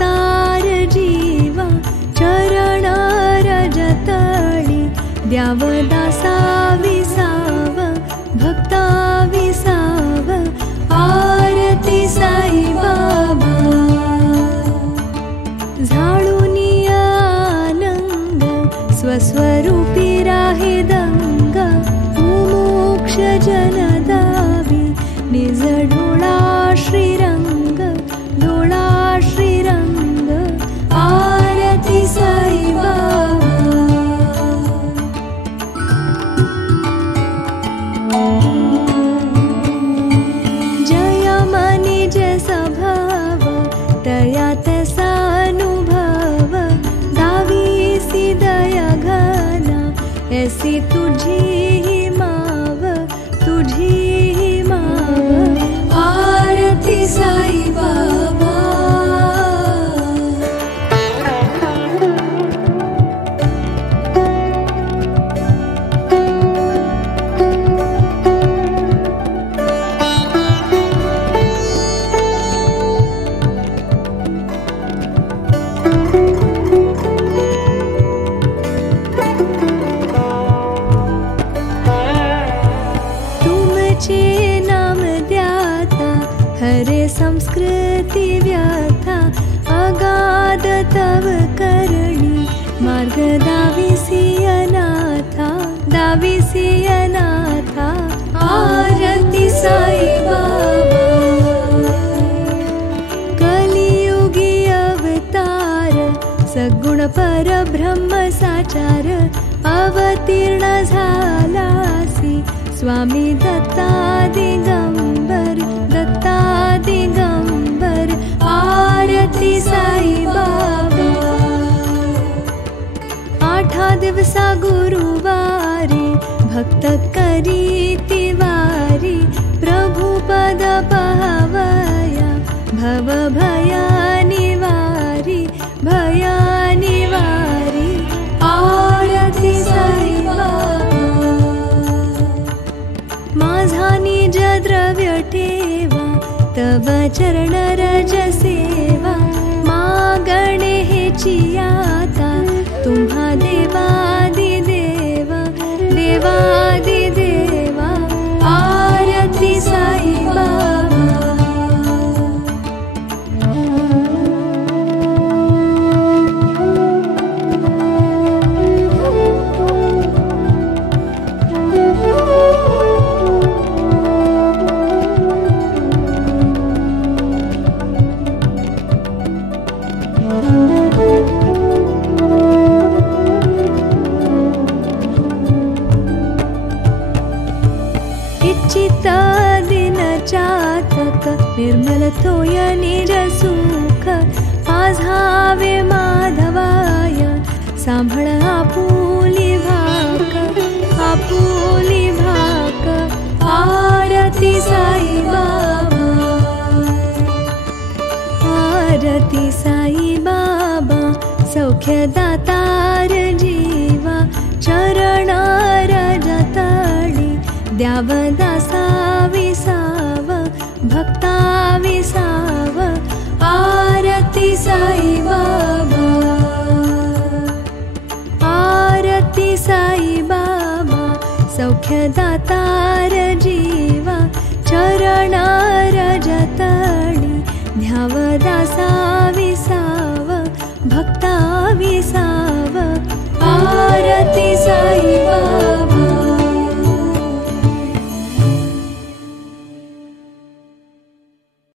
दातार जीवा चरण रजतळी द्याव दासा विसाव भक्ता विसाव आरती साई बाबा झाडूनी आनंद स्वस्वरूपी राहे दंग मुमुक्ष जनदावी निज डोळा श्रीरंग डोळा श्रीरंग आरती साई बाबा जय मनिज स्वभाव तया तसा अनुभव दावीसी दया घना ऐसी तुझी ही माव तुझी ही माव आरती साई बाबा हरे संस्कृति व्यथा अगाध तव करणी मार्ग दाविसी अनाथा आरती साई बाबा कलियुगी अवतार सगुण परब्रह्म साचार अवतीर्ण झालासी स्वामी दत्ता दिगंबर दत्ता दिगंबर आरती साई बाबा आठा दिवसा गुरुवारी भक्त करी तिवारी प्रभु पद पावया भव भया निवारी आरती साई बाबा माझा निज द्रव्य ठेवा तव चरण रज सेवा मागणे हेची आता तुम्हा देवादिदेवा देवादिदेवा आरती साई बाबा इच्छित दिन चातक निर्मल थोय निज सुख माझावे माधवाय सांभळ आपुली भाक आरती साई बाबा आरती साई बाबा सौख्य दातार जीवा चरण रजतळी द्याव दासा विसाव भक्ता विसाव आरती साई बाबा आरती साई बाबा सौख्य दातार जीवा चरण रजतळी द्याव दासा विसाव भक्ता विसाव